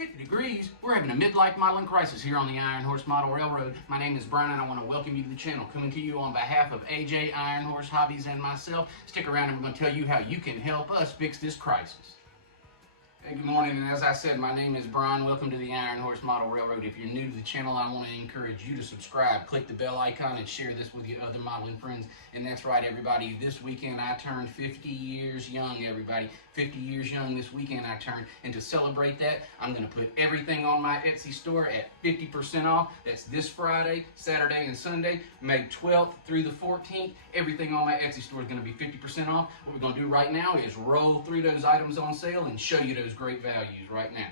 50 degrees, we're having a midlife modeling crisis here on the Iron Horse Model Railroad. My name is Brian and I want to welcome you to the channel. Coming to you on behalf of AJ Iron Horse Hobbies and myself. Stick around and we're going to tell you how you can help us fix this crisis. Hey, good morning, and as I said, my name is Brian. Welcome to the Iron Horse Model Railroad. If you're new to the channel, I want to encourage you to subscribe, click the bell icon, and share this with your other modeling friends. And that's right, everybody. This weekend I turned 50 years young, everybody. 50 years young this weekend I turned. And to celebrate that, I'm going to put everything on my Etsy store at 50% off. That's this Friday, Saturday, and Sunday, May 12th through the 14th. Everything on my Etsy store is going to be 50% off. What we're going to do right now is roll through those items on sale and show you those great values right now.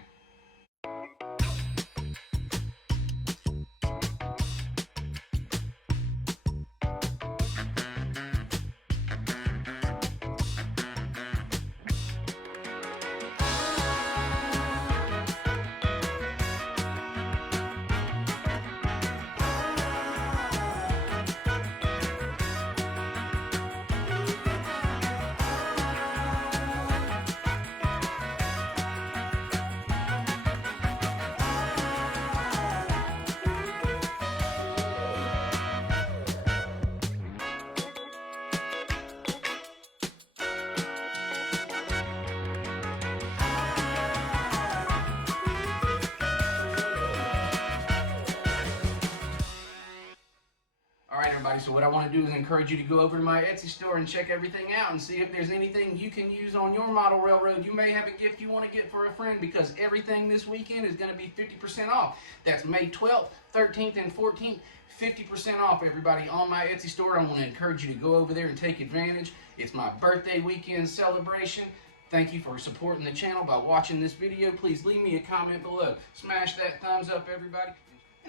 Alright everybody, so what I want to do is encourage you to go over to my Etsy store and check everything out and see if there's anything you can use on your model railroad. You may have a gift you want to get for a friend because everything this weekend is going to be 50% off. That's May 12th, 13th, and 14th. 50% off, everybody, on my Etsy store. I want to encourage you to go over there and take advantage. It's my birthday weekend celebration. Thank you for supporting the channel by watching this video. Please leave me a comment below. Smash that thumbs up, everybody.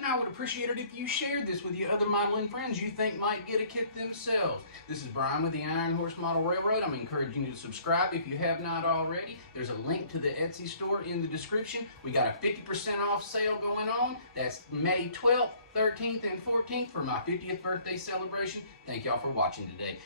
And I would appreciate it if you shared this with your other modeling friends you think might get a kit themselves. This is Brian with the Iron Horse Model Railroad. I'm encouraging you to subscribe if you have not already. There's a link to the Etsy store in the description. We got a 50% off sale going on. That's May 12th, 13th, and 14th for my 50th birthday celebration. Thank y'all for watching today.